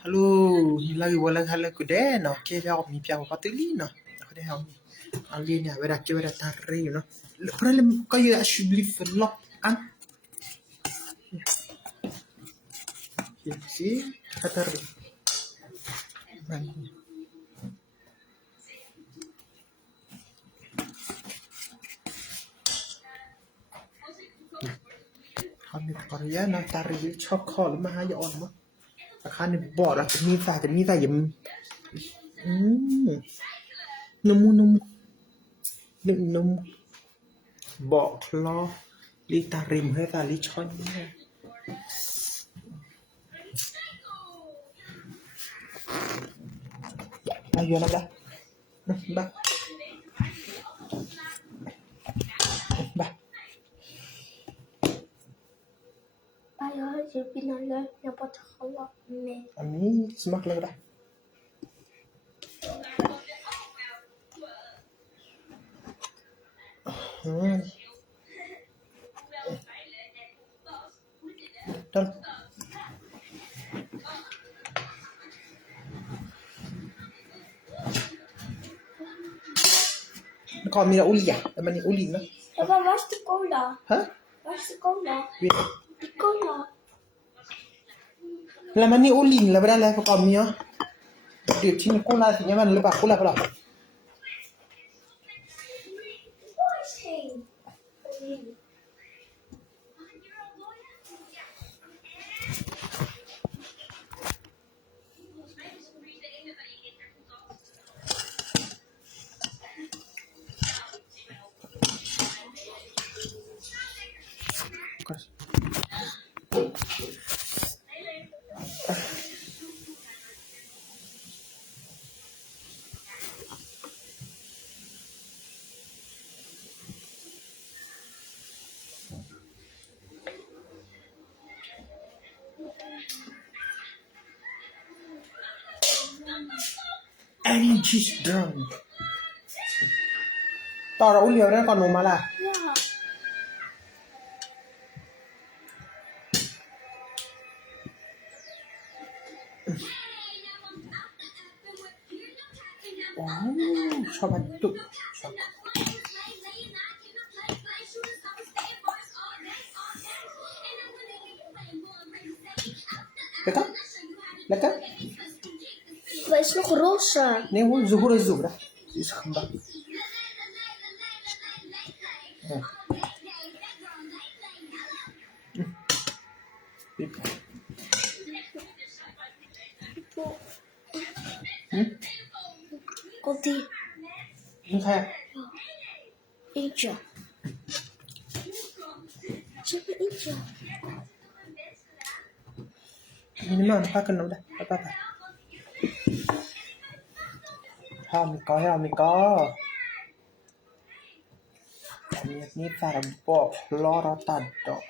Halo, lagi bola hala ku deh, no, ke ya mi pia ko tuli no. Aku deh mi. Ali ni ada ke ada tarri no. Pernah lem kayu ashbli flop an. Ya, si tarri. Kami Korea no tarri chokol ma ha ya on mo. Akan bo raมีสายยนมนมบอกล้อลีตาริมให้ตาลิชอนayo na ba ba ba ayo je pinale n'importe quoi mais ami semak lang dah Dal. Còn mình là uli à? Mà mình uli nữa. Papa, was ist die Cola? Hả? Was ist die Cola? Biết. Die Cola. Là mà mình uli là bên đây còn mình á. Điều chính là cola thì mình là cola phải không? Wo ist hin? Energy drunk. Tao đã uống nhiều đấy còn nổ mà là. Ja. Wow, sao bạn tụi sao? Lecker? Aber ist noch rosa. Nee, wo Zuhur ist Zuhur. Ist khamba. Kommt die? Không thay. Inja. Siapa Inja? Ini mah apa kena udah? Apa? Ha mi có. Miết ní ta là bỏ lo ra tàn đó.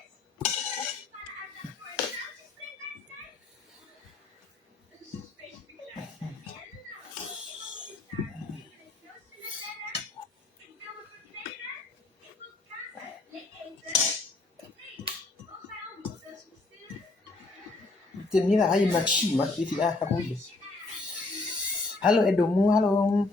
Tiền ní là ai mà chỉ mà tí thì không biết. Hello Edomu, hello.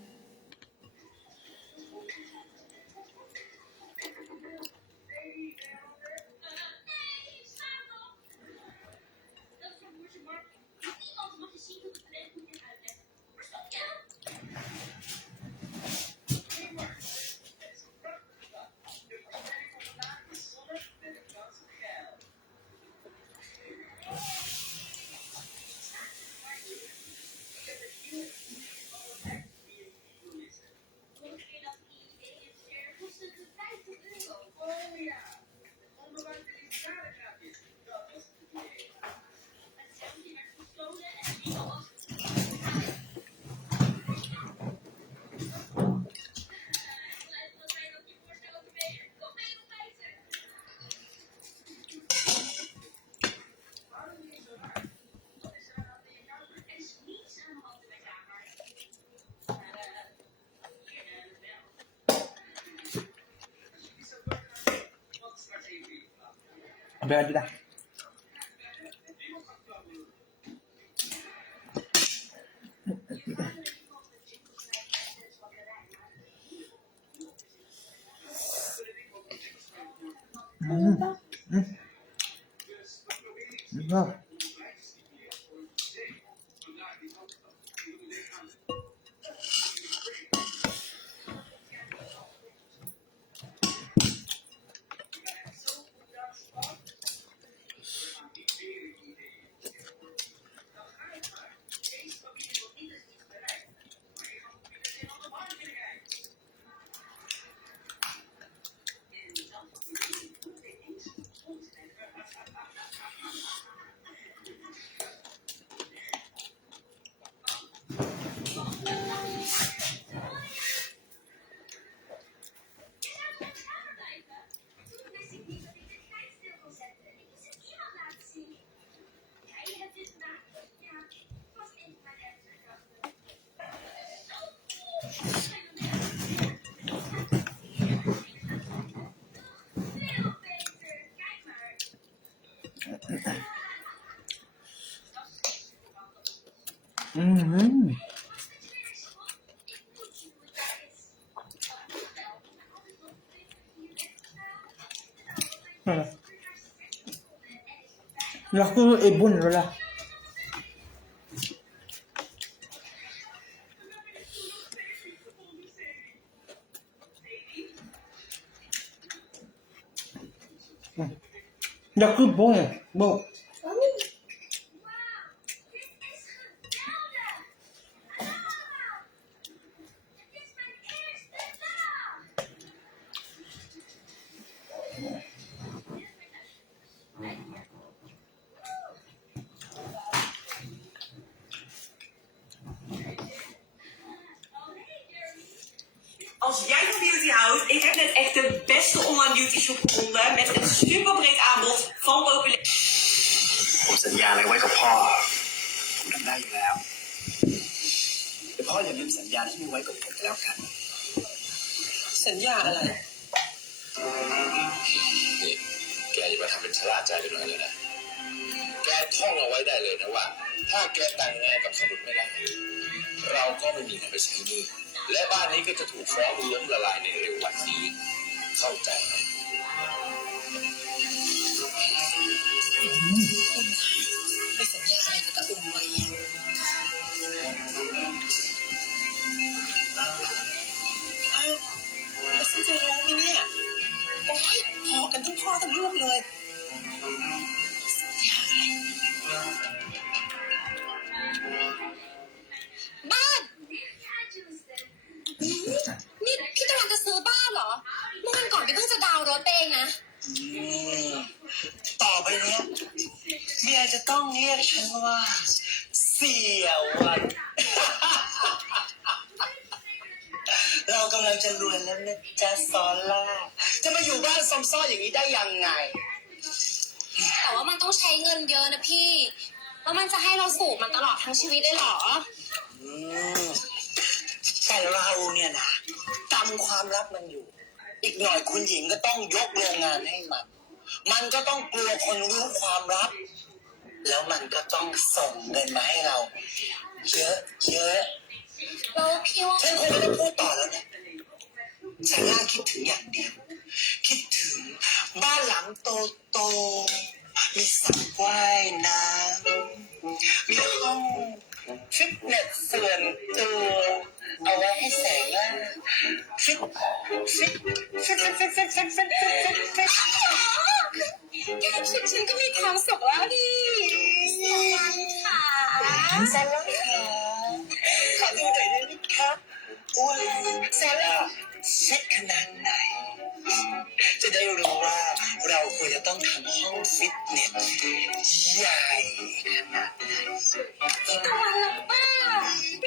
Apa lagi dah? อ่ะอืมแล้วคือไอ้บุญแล้วล่ะแล้วคือบุญบุญAls jij van beauty houdt, ik heb net echt de beste online beauty shop gevonden met een superbreed aanbod van populair. ผมสัญญาอะไรไว้กับพ่อผมทำได้อยู่แล้วแต่พ่ออย่าลืมสัญญาที่มีไว้กับผมแล้วกันสัญญาอะไรนี่แกอย่ามาทำเป็นฉลาดใจไปหน่อยเลยนะแกท่องเอาไว้ได้เลยนะว่าถ้าแกแต่งงานกับสมุดไม่ได้เราก็ไม่มีเงินไปใช้หนี้และบ้านนี้ก็จะถูกฟ้องล้มละลายในเร็ววันนี้เข้าใจไหมไปสัญญาอะไรกับตาอุ้มไว้อ้าวแล้วฉันจะรู้ไหมเนี่ยโอ๊ยพอกันทั้งพ่อทั้งลูกเลยสัญญาอะไรบ้านนี่พี่ตะวันจะซื้อบ้านเหรอเมื่อวันก่อนพี่เพิ่งจะดาวน์รถเองนะต่อไปเนี้ยเมียจะต้องเรียกฉันว่าเสี่ยวัน เรากำลังจะรวยแล้วนะจ๊ะซอล่าจะมาอยู่บ้านซอมซ่ออย่างนี้ได้ยังไงแต่ว่ามันต้องใช้เงินเยอะนะพี่แล้วมันจะให้เราสูบมันตลอดทั้งชีวิตได้หรอแต่เราเนี่ยนะจำความลับมันอยู่อีกหน่อยคุณหญิงก็ต้องยกโรงงานให้มันก็ต้องกลัวคนรู้ความลับแล้วมันก็ต้องส่งเงินมาให้เราเยอะแล้วพี่ว่าฉันคงไม่ต้องพูดต่อแล้วนะซาร่าคิดถึงอย่างเดียวคิดถึงบ้านหลังโตมีสระว่ายน้ำมีห้องฟิตเนสส่วนตัวเอาไว้ให้แสงล่าฟิตแค่ฉันก็มีความสุขแล้วดิสวัสดีค่ะซาร่าขอดูหน่อยได้ไหมครับว้าวซาร่าเซ็ตขนาดไหนจะได้รู้ว่าเราควรจะต้องทำห้องฟิตเนสใหญ่ขนาดไหนพี่ตะวันละป้าไป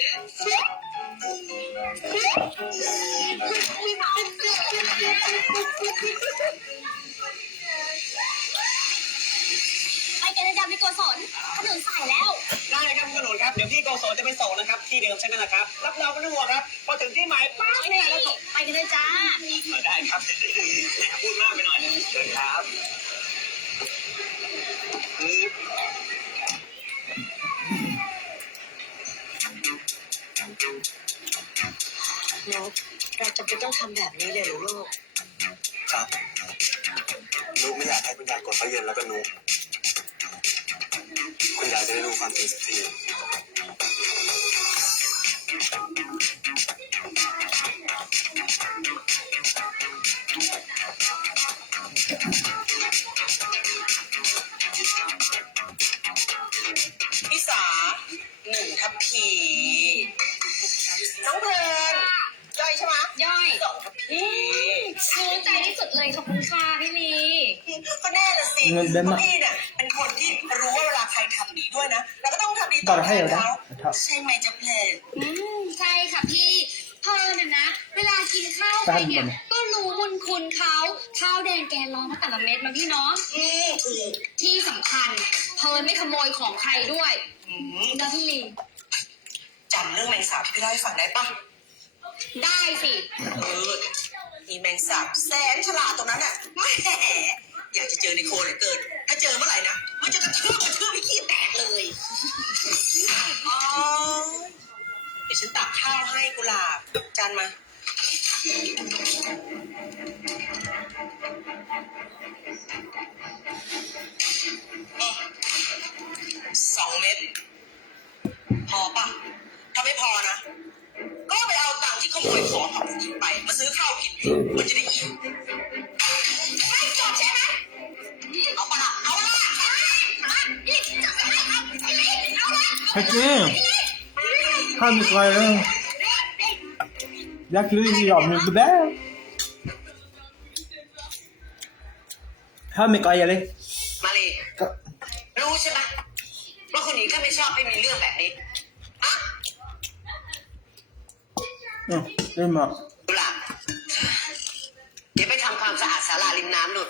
กันเลยดำไปตัวสนขนุนใส่แล้วได้ครับคุณขนุนครับเดี๋ยวพี่โกศลจะไปส่งนะครับที่เดิมใช่ไหมล่ะครับรับรองไม่ต้องห่วงครับพอถึงที่หมายปั๊บเนี่ยแล้วก็ไปกันเลยจ้าได้ครับพูดมากไปหน่อยเชิญครับเราจะไม่ต้องทำแบบนี้เลยหรือลูกครับนุ๊กไม่อยากให้คุณยายกดเขาเย็นแล้วก็นุ๊ก ความจริงสักทีพี่สา1 ทัพพีน้องเพลินย่อยใช่ไหม ย่อย 2 ทัพพี รู้ใจที่สุดเลยขอบคุณค่ะพี่ลี ก็แน่ละสิเพราะพี่เนี่ยเป็นคนที่รู้ว่าเวลาใครทำดีด้วยนะเราก็ต้องทำดีตอบแทนเขาใช่ไหมเจ๊เพลิน ใช่ค่ะพี่เพลินนะ เวลากินข้าวไปเนี่ยก็รู้บุญคุณเขาข้าวแดงแกงร้อนมาแต่ละเม็ดมาพี่เนาะ ถูก ที่สำคัญเพลินไม่ขโมยของใครด้วยนะพี่ลี จำเรื่องแมงสาบที่พี่เล่าให้ฟังได้ปะ ได้สิ อีแมงสาบแสนฉลาดตรงนั้นน่ะแหมอยากจะเจอในโคเหลือเกินถ้าเจอเมื่อไหร่นะมันจะกระทืบพี่ขี้แตกเลยอ๋อเดี๋ยวฉันตักข้าวให้กุหลาบจานมา2 เม็ดพอปะถ้าไม่พอนะก็ไปเอาตังค์ที่ขโมยของของผู้หญิงไปมาซื้อข้าวกินมันจะได้อิ่มไม่จบใช่ไหมเอาปะล่ะเอาละพี่จะไปไหนครับพี่ลิเอาละ 할게 하는 거예요 야 그릇이 없는 거다 하면 거야 래 มาเลยรู้ใช่ไหมว่าคนนี้ก็ไม่ชอบให้มีเรื่องแบบนี้อะ 응 얼마 กุหลาบเดี๋ยวไปทำความสะอาดศาลาริมน้ำหนุน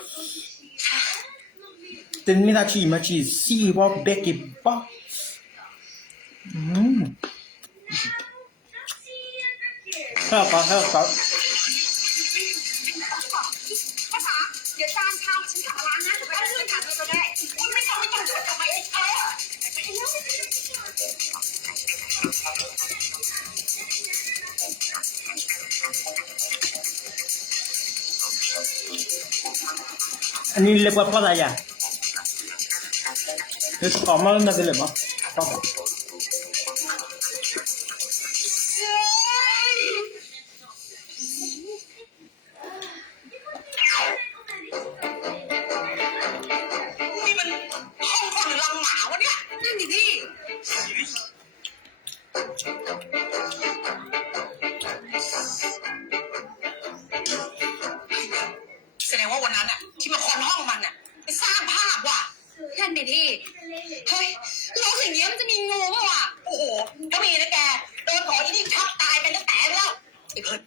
뜬미나 치마치 씨버 베끼 빠 해봐 ภาษาเดี๋ยวจานชามฉันกลับมาล้างนะเดี๋ยวไปเอาเรื่องถามเธอก็ได้ไม่ต้องเดี๋ยวกลับมาเอง아니 레바 빠다야 그래서 엄마는 나들 레바 빠다 นี่มันห้องคนหรือรังหมาวะเนี่ยนั่นดิพี่แสดงว่าวันนั้นอะที่มาค้นห้องมันอะไปสร้างภาพว่ะ ท่านดิพี่เฮ้ยโลกอย่างเงี้ยมันจะมีงูเปล่าวะ โอ้โหก็มีนะแกโดนของอีนี่ทับตายไปตั้งแต่แล้วไอ้เพิร์ด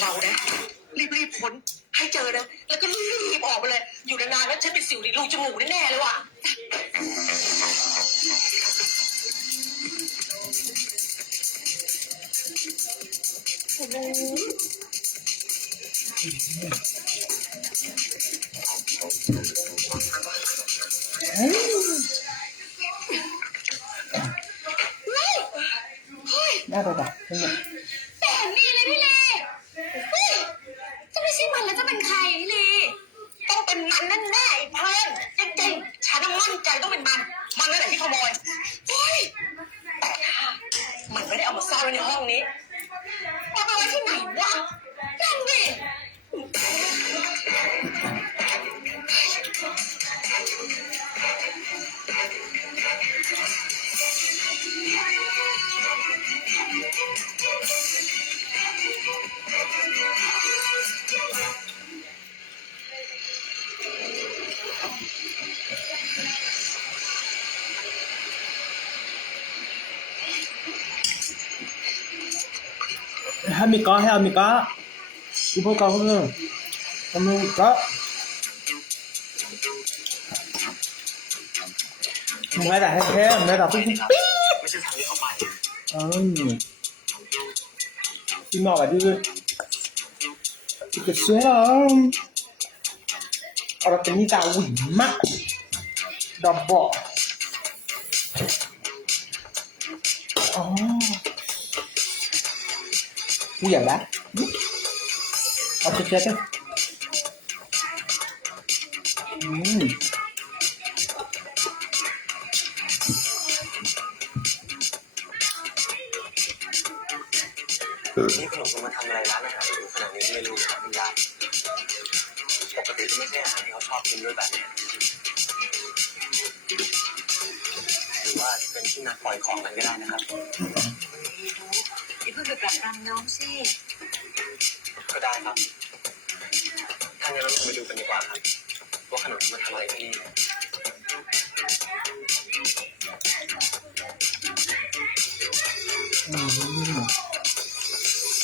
เรานะรีบพ้นให้เจอนะแล้วก็รีบออกไปเลยอยู่นานๆแล้วฉันเป็นสิวในรูจมูกแน่ๆเลยว่ะ나도다 แบบนี้เลยพี่เลเฮ้ยจะไม่ใช่มันแล้วจะเป็นใครพี่เล ต้องเป็นมันแน่ๆไอ้เพิร์ดจริงๆฉันมั่นใจต้องเป็นมันนั่นแหละที่ขโมยเฮ้ยแต่ถ้ามันไม่ได้เอามาซ่อนไว้ในห้องนี้เอาไปไว้ที่ไหนวะนั่นดิ 합니까? 이볼까 오늘 합니까? 뭐야 다 해, 뭐야 삐. ไม่ใช่ทางที่เขาไป 이모가 지금 이렇게 쇠라 알았더니 다 우마 더버 뭐야 나? 어떻게 해야 돼? นี่คุณหนุ่มจะมาทำอะไรร้านอาหารหรูขนาดนี้ไม่รู้นะครับคุณยายปกติก็ไม่ใช่อาหารที่เขาชอบกินด้วยแบบนี้หรือว่าจะเป็นที่นัดปล่อยของกันก็ได้นะครับ อย่าเพิ่งไปปรับปรามน้องสิ ก็ได้ครับถ้างั้นเราลงไปดูกันดีกว่าครับว่าขนมมาทำอะไรที่นี่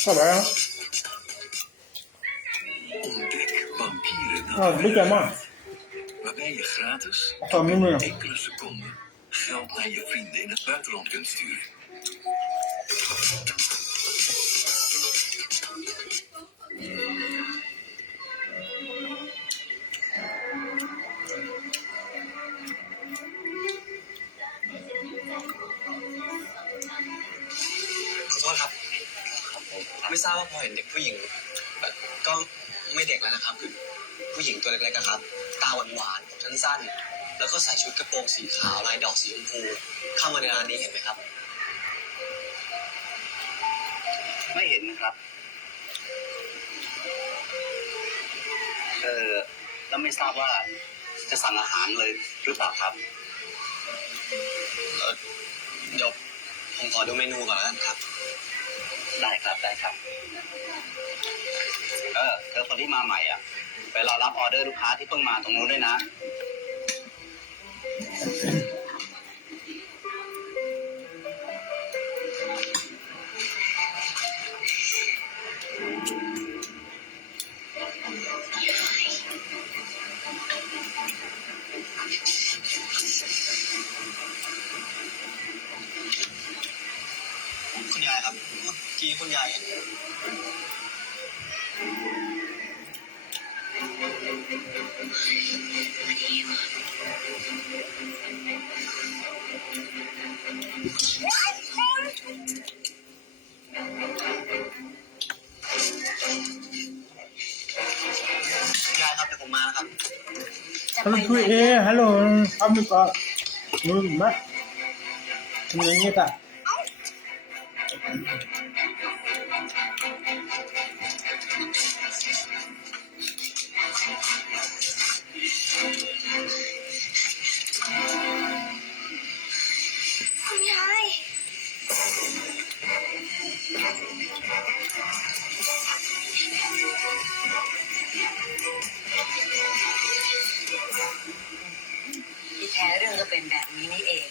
好玩啊！ Ontdek vampieren. 啊，没讲嘛， Waarbij je gratis 好明白。 enkele seconden geld naar je vrienden in het buitenland kunt sturen. ขอโทษครับไม่ทราบว่าพอเห็นเด็กผู้หญิงก็ไม่เด็กแล้วนะครับคือผู้หญิงตัวเล็กๆครับตาหวานๆผมสั้นๆแล้วก็ใส่ชุดกระโปรงสีขาวลายดอกสีชมพูเข้ามาในร้านนี้เห็นไหมครับ ไม่เห็นนะครับแล้วไม่ทราบว่าจะสั่งอาหารเลยหรือเปล่าครับ เดี๋ยวผมขอดูเมนูก่อนแล้วกันครับ ได้ครับได้ครับเธอคนที่มาใหม่อ่ะไปรอรับออเดอร์ลูกค้าที่เพิ่งมาตรงนู้นด้วยนะ คุณยายครับเมื่อกี้คุณยายเห็นคุณยายครับเดี๋ยวผมมานะครับ Hello, Kui. Hello. Kamu kok? Mak. Ini tak? คุณยาย ที่แท้เรื่องก็เป็นแบบนี้นี่เอง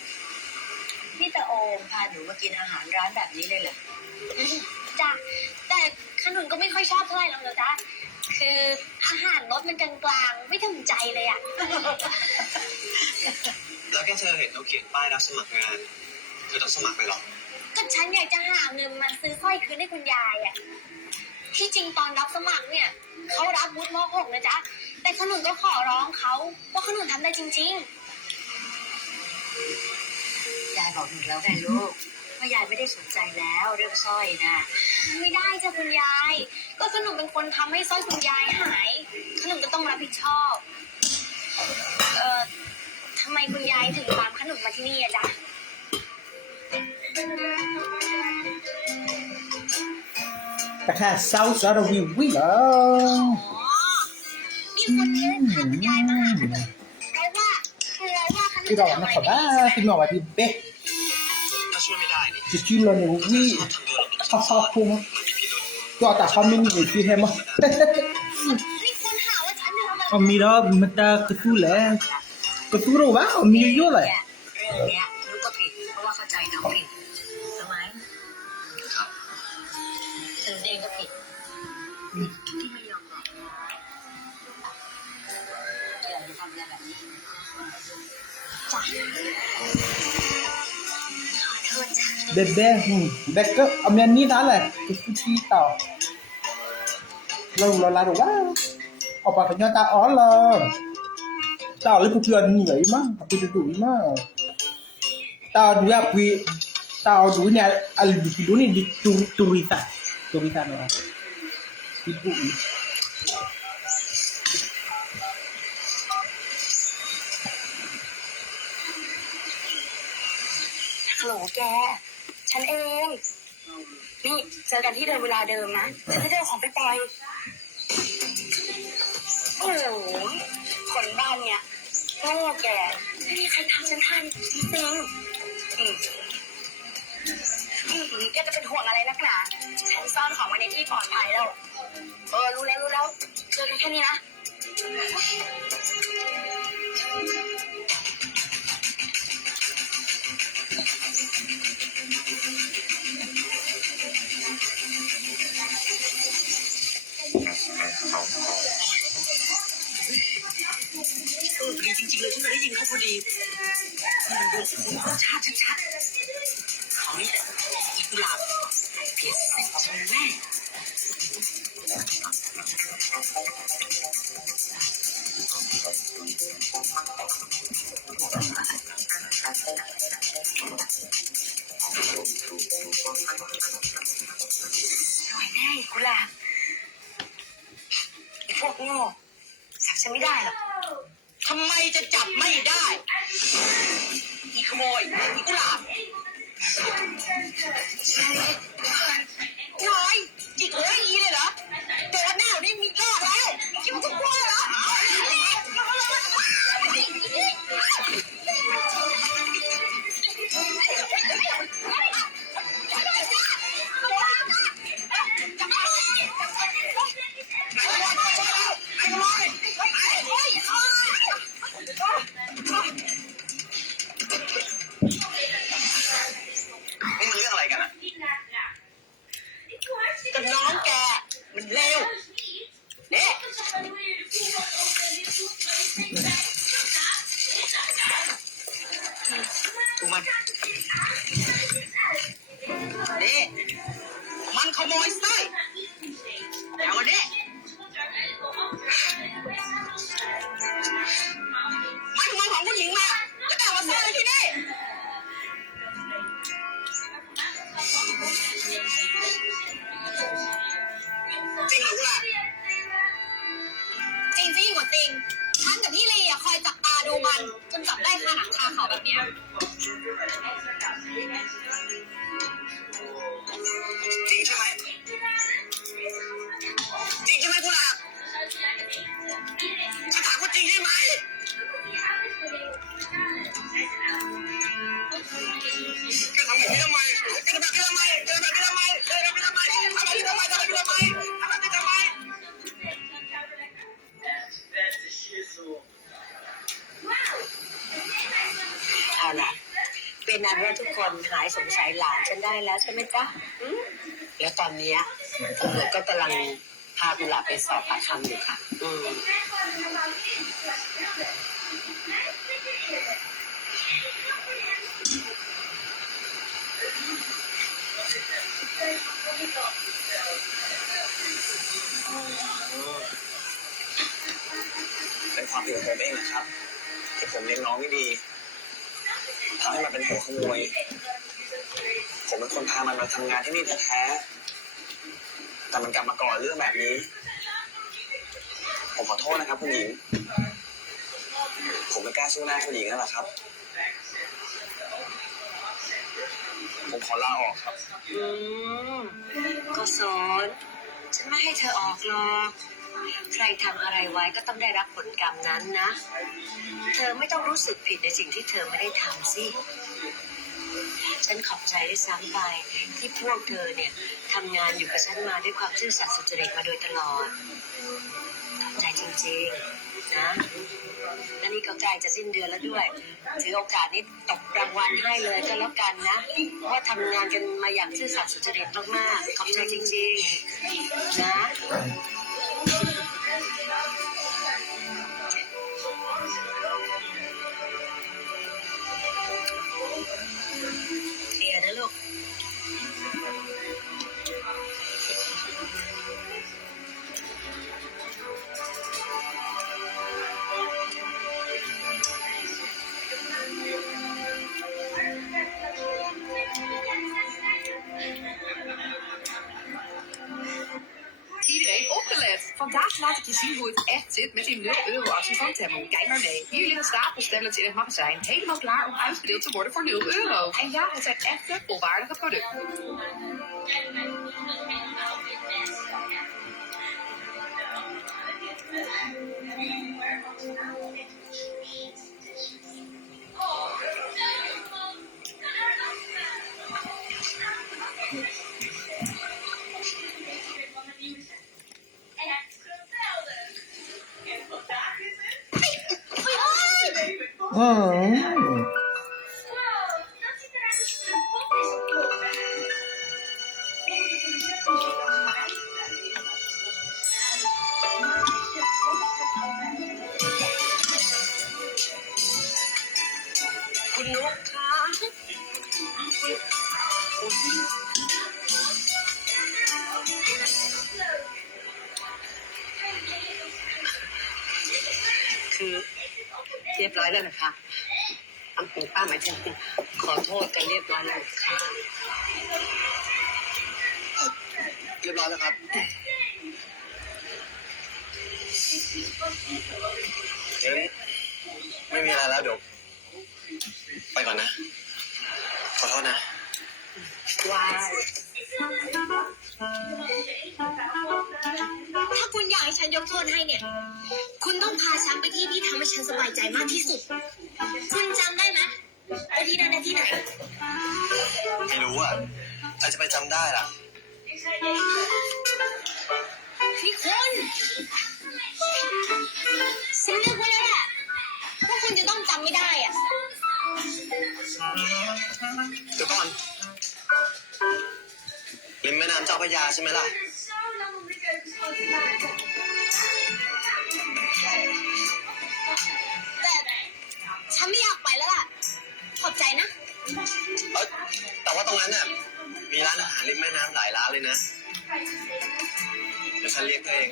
นี่ตาโอมพาหนูมากินอาหารร้านแบบนี้เลยเหรอ จ้ะแต่ขนุนก็ไม่ค่อยชอบเท่าไหร่หรอกนะจ๊ะคืออาหารรสมันกลางๆไม่ถึงใจเลยอ่ะ แล้วก็เธอเห็นเขาเขียนป้ายรับสมัครงานเธอต้องสมัครไปหรอ ก็ฉันอยากจะหาเงินมาซื้อสร้อยคืนให้คุณยายอ่ะที่จริงตอนรับสมัครเนี่ยเขารับวุฒิม .6 นะจ๊ะแต่ขนุนก็ขอร้องเขาว่าขนุนทำได้จริง ยายบอกหนูแล้วไงลูกว่ายายไม่ได้สนใจแล้วเรื่องสร้อยนะ ๆ ไม่ได้จ้ะคุณยาย ก็ขนุนเป็นคนทำให้สร้อยคุณยายหายขนุนก็ต้องรับผิดชอบทำไมคุณยายถึงตามขนุนมาที่นี่อะจ๊ะ แต่แค่เศร้าซะเราวิววิว มีคนเยอะพาคุณยายมาหาขนุนเพราะว่าขนุน ที่เราหน้าขบ้าที่เราว่าที่เบ๊ะ ถ้าช่วยไม่ได้นี่ จะชื่อเราเนี่ยวิ ทำตัวเรา ชอบชอบพุ่ง มีพิรุธ ตัวแต่เขาไม่มีอยู่ที่ให้มั้ง มีคนหาว่าฉันทำอะไร เอามีแล้วมันตากระตุ้นแหละกระตุ้นเราว่ามีเยอะเลย เรื่องเนี้ยลูกก็ผิดเพราะว่าเข้าใจน้องผิดทำไม ครับ ฉันเองก็ผิดที่ไม่ยอมบอกอย่าไปทำอะไรแบบนี้ จ้ะขอโทษจ้ะ เบ๊ะเบ๊ะเบ๊ะก็เอาเมียนี่ได้เลยกระตุ้นที่ต่อเราว่าเอาปากกาตาอ๋อเลยtao lấy cuộc chuyện nhảy mà tôiจะดูmà taoดูอะพี่ taoดูเนี่ยอะไรดูนี่di turita nih ibu ฮัลโหลแก ฉันเอง นี่เจอกันที่เดิมเวลาเดิมนะฉันจะได้เอาของไปปล่อยโอ้โหคนบ้านเนี้ยโง่แกไม่มีใครทำฉันทันจริงแกจะเป็นห่วงอะไรนักหนาฉันซ่อนของไว้ในที่ปลอดภัยแล้วรู้แล้วเจอกันแค่นี้นะดีจริงๆเลยที่มาได้ยินเขาพอดีมันดูชาติชัดๆเขานี่แหละอีกุหลาบเพียเสร็จของแม่สวยแน่อีกุหลาบไอ้พวกโง่จับฉันไม่ได้หรอกทำไมจะจับไม่ได้อีขโมยอีกุหลาบน้อยจิกหัวอีเลยเหรอแต่ละหน้านี่มีรอดแล้วคิดว่าจะกลัวเหรอนี่มันเรื่องอะไรกันอ่ะ ก็น้องแกมันเลวเนี่ยดูมันนี่มันขโมยสร้อยเอามาเนี่ยมันขโมยของผู้หญิงมาแล้วแต่มาซ่อนไว้ที่นี่จริงหรือเปล่า จริงยิ่งกว่าจริงฉันกับพี่ลีอะคอยจับตาดูมันจนจับได้คาหนังคาเขาแบบเนี้ย จริงใช่ไหมจริงใช่ไหมกุหลาบฉันถามว่าจริงใช่ไหมแกทำอย่างนี้ทำไมแกทำแบบนี้ทำไมแกทำแบบนี้ทำไมแกทำแบบนี้ทำไมทำแบบนี้ทำไมทำแบบนี้ทำไมทำแบบนี้ทำไมเอาล่ะเป็นอันว่าทุกคนหายสงสัยหลานฉันได้แล้วใช่ไหมจ๊ะแล้วตอนนี้ตำรวจก็กำลังพากุหลาบไปสอบปากคำอยู่ค่ะเป็นความผิดของผมเองนะครับที่ผมเลี้ยงน้องไม่ดีทำให้มันเป็นหัวขโมยผมเป็นคนพามันมาทำงานที่นี่แท้ๆแต่มันกลับมาก่อเรื่องแบบนี้ผมขอโทษนะครับคุณหญิงผมไม่กล้าสู้หน้าคุณหญิงนั่นแหละครับผมขอลาออกครับก็สอนฉันไม่ให้เธอออกหรอกใครทำอะไรไว้ก็ต้องได้รับผลกรรมนั้นนะเธอไม่ต้องรู้สึกผิดในสิ่งที่เธอไม่ได้ทำสิฉันขอบใจได้ซ้ำไปที่พวกเธอเนี่ยทำงานอยู่กับฉันมาด้วยความซื่อสัตย์สุจริตมาโดยตลอดขอบใจจริงๆนะและนี่ก็ใกล้จะสิ้นเดือนแล้วด้วยถือโอกาสนี้ตบรางวัลให้เลยก็แล้วกันนะเพราะว่าทำงานกันมาอย่างซื่อสัตย์สุจริตมากๆขอบใจจริงๆนะเคลียร์นะลูก Vandaag laat ik je zien hoe het echt zit met die 0 euro actie van Temu. Kijk maar mee. Hier liggen stapelstemmels in het magazijn. Helemaal klaar om uitgedeeld te worden voor 0 euro. En ja, het zijn echte, volwaardige producten.คุณนุ๊กคะคือเรียบร้อยแล้วนะคะอัมปูป้าหมายถึงขอโทษกันเรียบร้อยแล้วค่ะเรียบร้อยแล้วครับไม่มีอะไรแล้วเดี๋ยวไปก่อนนะขอโทษนะว้าย ถ้าคุณอยากให้ฉันยกโทษให้เนี่ย คุณต้องพาฉันไปที่ที่ทำให้ฉันสบายใจมากที่สุด คุณจำได้ไหมไปที่นั่นที่ไหน ไม่รู้อ่ะใครจะไปจำได้ล่ะ นี่คุณฉันนึกไว้แล้วแหละว่าคุณจะต้องจำไม่ได้อะ เดี๋ยวก่อนริมแม่น้ำเจ้าพระยาใช่ไหมล่ะ แต่ฉันไม่อยากไปแล้วล่ะ ขอบใจนะ แต่ว่าตรงนั้นน่ะมีร้านอาหารริมแม่น้ำหลายร้านเลยนะเดี๋ยวฉันเรียกเธอเอง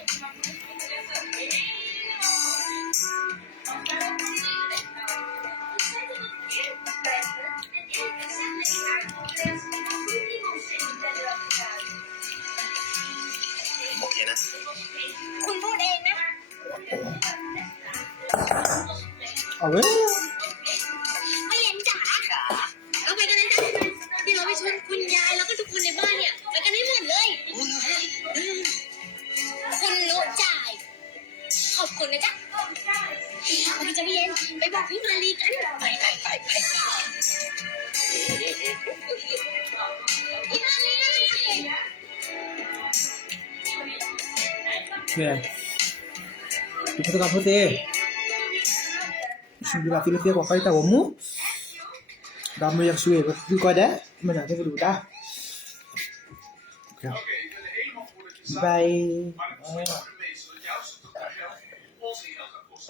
โอเคนะ คุณพูดเองนะ เอาเว้ย ไม่เย็นจ๋าเอาไปกันนะจ๊ะเดี๋ยวเราไปชวนคุณยายแล้วก็ทุกคนในบ้านเนี่ยไปกันให้หมดเลย คุณรู้จ่าย ขอบคุณนะจ๊ะวันนี้จะไม่เย็นไปบอกพี่มาลีกัน ไป พี่มาลี Kaya, kita tukar putih. Sudah filter kau kali tahu mu. Kamu yang suwe, kau ada? Mana tu dulu dah. Bye.